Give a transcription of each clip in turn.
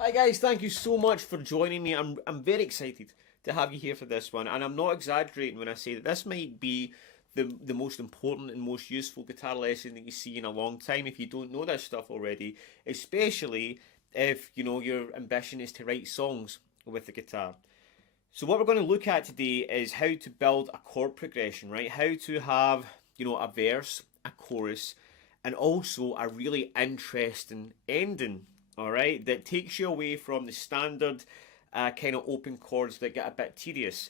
Hi guys, thank you so much for joining me. I'm very excited to have you here for this one, and I'm not exaggerating when I say that this might be the most important and most useful guitar lesson that you see in a long time if you don't know this stuff already, especially if you know your ambition is to write songs with the guitar. So what we're going to look at today is how to build a chord progression, right? How to have, a verse, a chorus, and also a really interesting ending, all right, that takes you away from the standard kind of open chords that get a bit tedious.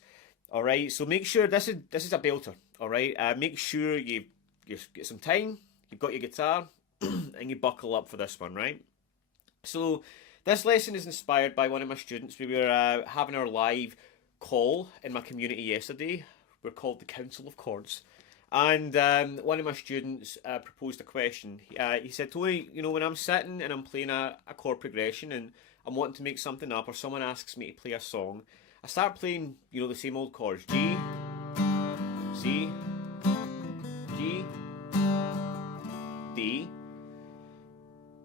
All right, so make sure this is a belter. All right, make sure you get some time, you've got your guitar, and you buckle up for this one, right? So this lesson is inspired by one of my students. We were having our live call in my community yesterday. We're called the Council of Chords. And one of my students proposed a question. He said, Tony, when I'm sitting and I'm playing a chord progression and I'm wanting to make something up, or someone asks me to play a song, I start playing, the same old chords. G, C, G, D.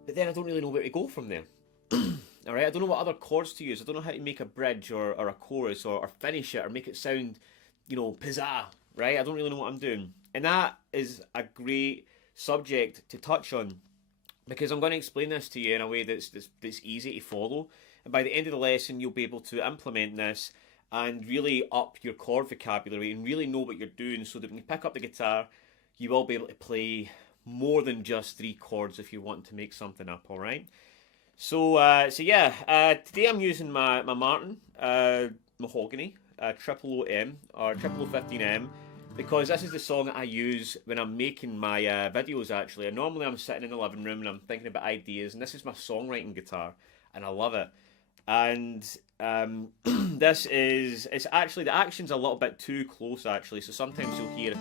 But then I don't really know where to go from there. All right, I don't know what other chords to use. I don't know how to make a bridge or a chorus or finish it or make it sound, pizzazz, right? I don't really know what I'm doing. And that is a great subject to touch on because I'm going to explain this to you in a way that's easy to follow. And by the end of the lesson, you'll be able to implement this and really up your chord vocabulary and really know what you're doing so that when you pick up the guitar, you will be able to play more than just three chords if you want to make something up, all right? So yeah, today I'm using my Martin Mahogany Triple OM or Triple O15M because this is the song that I use when I'm making my videos actually. And normally I'm sitting in the living room and I'm thinking about ideas, and this is my songwriting guitar, and I love it. And it's actually, the action's a little bit too close actually, so sometimes you'll hear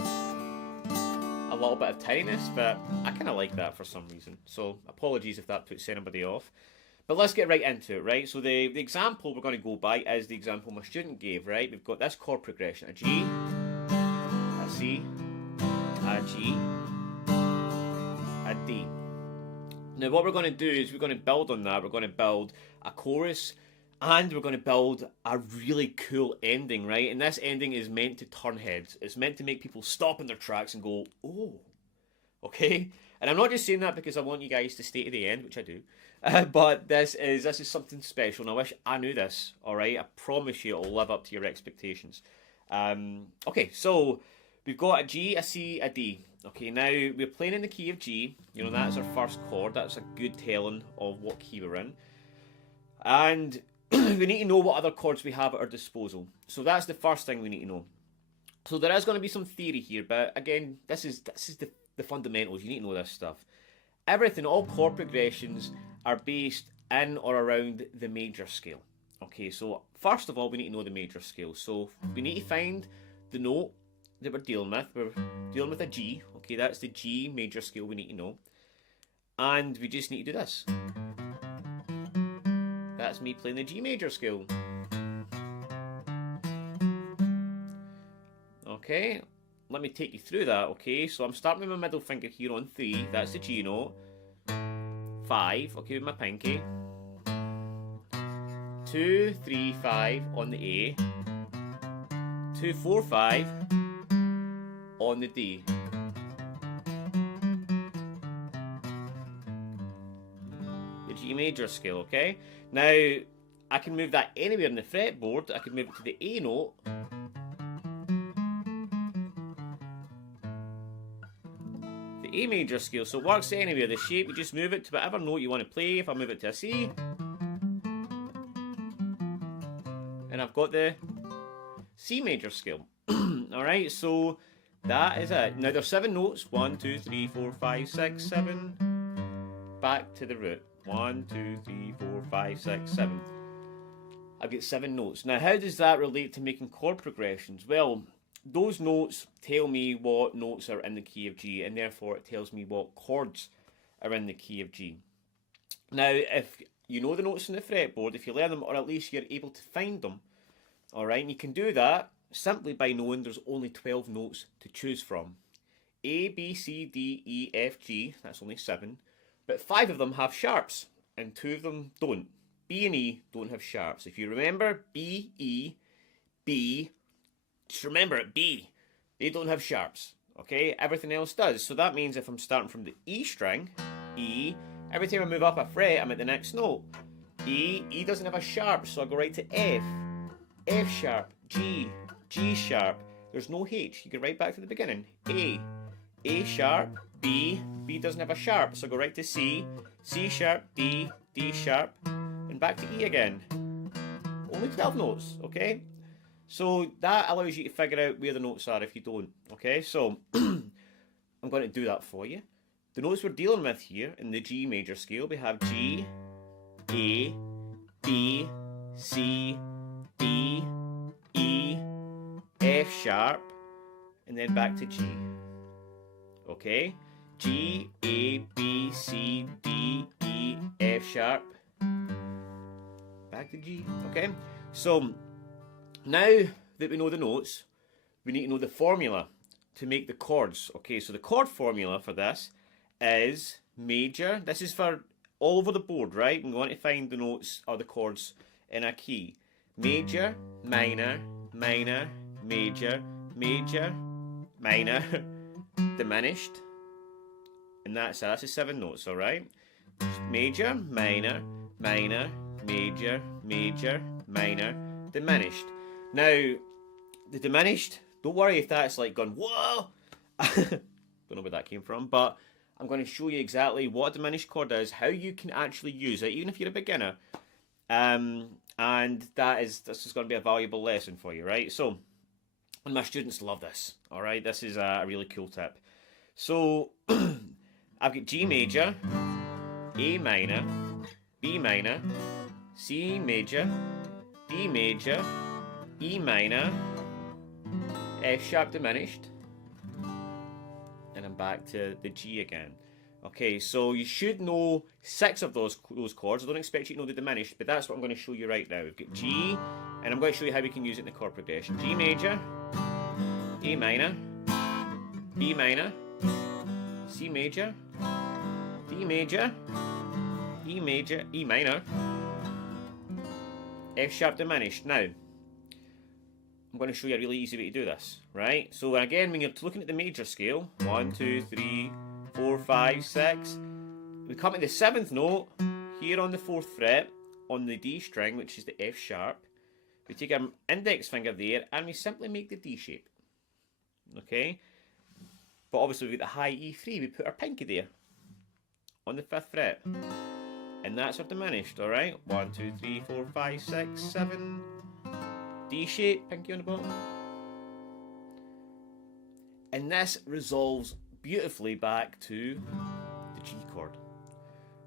a little bit of tinniness, but I kind of like that for some reason. So apologies if that puts anybody off. But let's get right into it, right? So the example we're going to go by is the example my student gave, right? We've got this chord progression, a G, a C, a G, a D. Now what we're going to do is we're going to build on that. We're going to build a chorus and we're going to build a really cool ending, right? And this ending is meant to turn heads. It's meant to make people stop in their tracks and go, oh, okay? And I'm not just saying that because I want you guys to stay to the end, which I do. But this is something special, and I wish I knew this. All right, I promise you, it'll live up to your expectations. Okay, so we've got a G, a C, a D. Okay, now we're playing in the key of G. That's our first chord. That's a good telling of what key we're in, and we need to know what other chords we have at our disposal. So that's the first thing we need to know. So there is going to be some theory here, but again, this is the fundamentals. You need to know this stuff. Everything, all chord progressions are based in or around the major scale. Okay, so first of all, we need to know the major scale. So we need to find the note that we're dealing with. We're dealing with a G. Okay, that's the G major scale we need to know. And we just need to do this. That's me playing the G major scale. Okay, let me take you through that, okay? So I'm starting with my middle finger here on 3, that's the G note. 5, okay, with my pinky. 2, 3, 5 on the A. 2, 4, 5 on the D. The G major scale, okay? Now, I can move that anywhere in the fretboard. I can move it to the A note. A major scale, so it works anywhere. The shape, you just move it to whatever note you want to play. If I move it to a C, and I've got the C major scale. Alright, so that is it. Now there's 7 notes. 1, 2, 3, 4, 5, 6, 7. Back to the root. 1, 2, 3, 4, 5, 6, 7. I've got 7 notes. Now how does that relate to making chord progressions? Well, those notes tell me what notes are in the key of G, and therefore it tells me what chords are in the key of G. Now, if you know the notes in the fretboard, if you learn them, or at least you're able to find them, alright, and you can do that simply by knowing there's only 12 notes to choose from. A, B, C, D, E, F, G, that's only 7, but 5 of them have sharps, and 2 of them don't. B and E don't have sharps. If you remember B, E, B, just remember it, B. They don't have sharps, okay? Everything else does. So that means if I'm starting from the E string, E, every time I move up a fret, I'm at the next note. E doesn't have a sharp, so I go right to F. F sharp, G, G sharp. There's no H. You go right back to the beginning. A sharp, B doesn't have a sharp, so I go right to C, C sharp, D sharp, and back to E again. Only 12 notes, okay? So that allows you to figure out where the notes are if you don't, okay? So I'm going to do that for you. The notes we're dealing with here in the G major scale, we have G, A, B, C, D, E, F sharp, and then back to G. Okay? G, A, B, C, D, E, F sharp, back to G. Okay? So now that we know the notes, we need to know the formula to make the chords. Okay, so the chord formula for this is major. This is for all over the board, right? We want to find the notes or the chords in a key. Major, minor, minor, major, major, minor, diminished. And that's the 7 notes, alright? Major, minor, minor, major, major, minor, diminished. Now, the diminished, don't worry if that's like gone, whoa! Don't know where that came from, but I'm going to show you exactly what a diminished chord is, how you can actually use it, even if you're a beginner. And this is going to be a valuable lesson for you, right? So, and my students love this, alright? This is a really cool tip. So, I've got G major, A minor, B minor, C major, D major, E minor, F sharp diminished, and I'm back to the G again. Okay, so you should know 6 of those chords. I don't expect you to know the diminished, but that's what I'm going to show you right now. We've got G, and I'm going to show you how we can use it in the chord progression. G major, A minor, B minor, C major, D major, E major, E minor, F sharp diminished. Now, I'm going to show you a really easy way to do this, right? So again, when you're looking at the major scale, 1, 2, 3, 4, 5, 6, we come to the 7th note, here on the 4th fret, on the D string, which is the F sharp. We take our index finger there, and we simply make the D shape, okay? But obviously we've got the high E3, we put our pinky there, on the 5th fret. And that's our diminished, alright? 1, 2, 3, 4, 5, 6, 7, D shape, pinky on the bottom. And this resolves beautifully back to the G chord.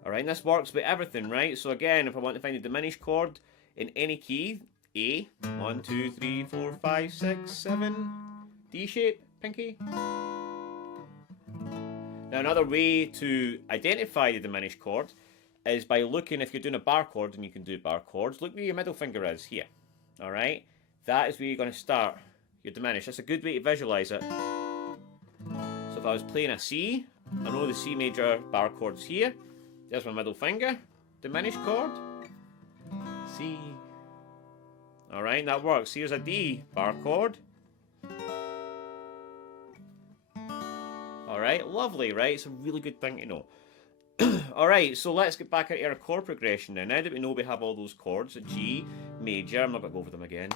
Alright, and this works with everything, right? So again, if I want to find a diminished chord in any key, A, 1, 2, 3, 4, 5, 6, 7, D shape, pinky. Now another way to identify the diminished chord is by looking, if you're doing a bar chord, and you can do bar chords, look where your middle finger is, here. Alright? That is where you're going to start your diminished. That's a good way to visualise it. So if I was playing a C, I know the C major bar chord's here. There's my middle finger. Diminished chord. C. Alright, that works. Here's a D bar chord. Alright, lovely, right? It's a really good thing to know. Alright, so let's get back into our chord progression now. Now that we know we have all those chords, G major, I'm not going to go over them again.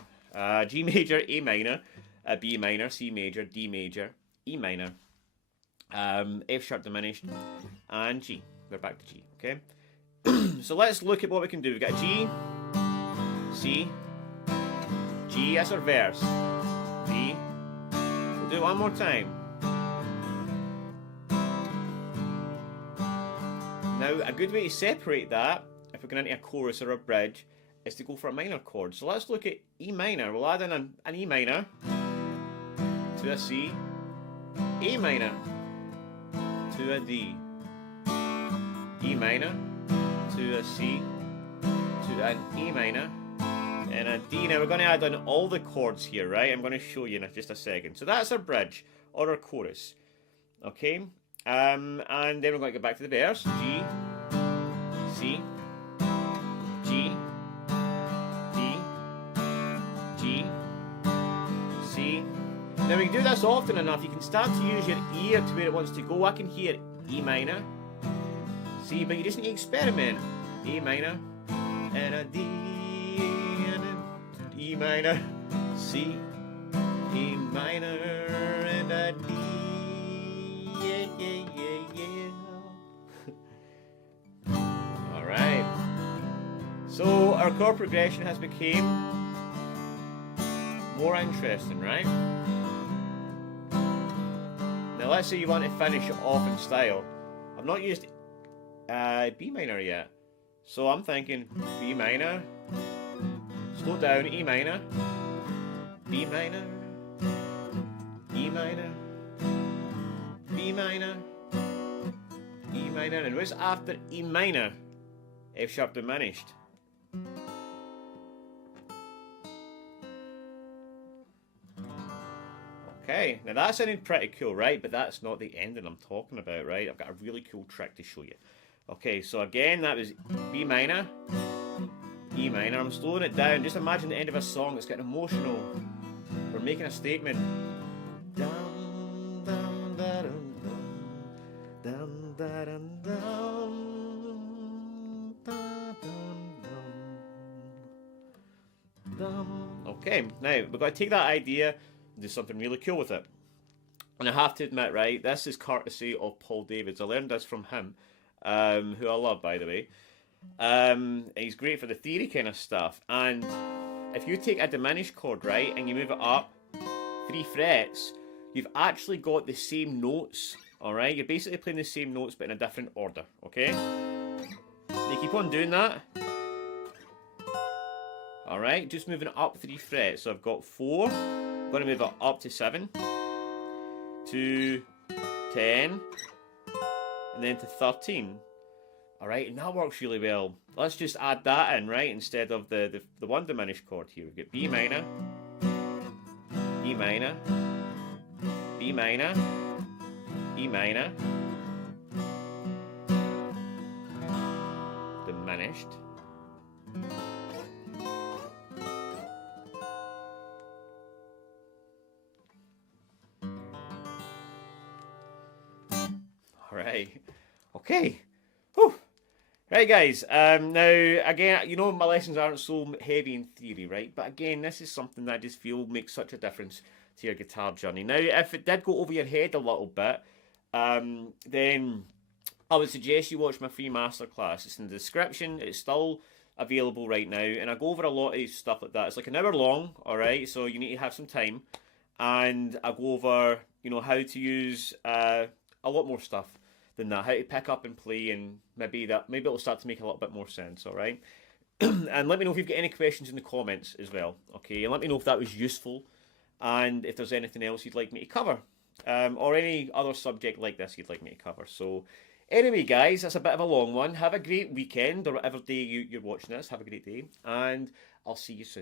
G major, A minor, B minor, C major, D major, E minor, F sharp diminished, and G. We're back to G, okay? So let's look at what we can do. We've got G, C, G, that's our verse, D. We'll do it one more time. Now, a good way to separate that, if we're going into a chorus or a bridge, is to go for a minor chord. So let's look at E minor. We'll add in an E minor to a C, A minor to a D, E minor to a C to an E minor and a D. Now we're going to add in all the chords here, right? I'm going to show you in just a second. So that's our bridge or our chorus, okay? And then we're going to go back to the verse. G, C, G, Now when you do this often enough, you can start to use your ear to where it wants to go. I can hear E minor, C, but you just need to experiment. A minor, and a D, and a E minor, C, E minor, and a D, yeah, yeah, yeah, yeah. Alright, so our chord progression has become more interesting, right? Now let's say you want to finish it off in style. I've not used B minor yet, so I'm thinking B minor, slow down, E minor, B minor, E minor, B minor, E minor, and what's after E minor? F sharp diminished. Okay, now that sounded pretty cool, right? But that's not the ending I'm talking about, right? I've got a really cool trick to show you. Okay, so again, that was B minor, E minor. I'm slowing it down. Just imagine the end of a song that's getting emotional. We're making a statement. Dum, dum, da, dum, dum, dum, da, dum, dum, da, dum, dum. Okay, now we've got to take that idea and do something really cool with it. And I have to admit, right, this is courtesy of Paul Davids. I learned this from him, who I love, by the way. He's great for the theory kind of stuff. And if you take a diminished chord, right, and you move it up 3 frets, you've actually got the same notes, alright? You're basically playing the same notes, but in a different order, okay? You keep on doing that. Alright, just moving it up 3 frets. So I've got 4. I'm going to move it up to 7, to 10, and then to 13. Alright, and that works really well. Let's just add that in, right, instead of the one diminished chord here. We've got B minor, E minor, B minor, E minor, diminished, alright, okay. Whew. Right guys, now again, you know my lessons aren't so heavy in theory, right? But again, this is something that I just feel makes such a difference to your guitar journey. Now, if it did go over your head a little bit, then I would suggest you watch my free masterclass. It's in the description, it's still available right now, and I go over a lot of stuff like that. It's like an hour long, alright, so you need to have some time, and I go over, you know, how to use a lot more stuff than that, how to pick up and play, and maybe it'll start to make a little bit more sense, alright? And let me know if you've got any questions in the comments as well, okay? And let me know if that was useful, and if there's anything else you'd like me to cover, or any other subject like this you'd like me to cover. So anyway guys, that's a bit of a long one. Have a great weekend, or whatever day you're watching this. Have a great day, and I'll see you soon.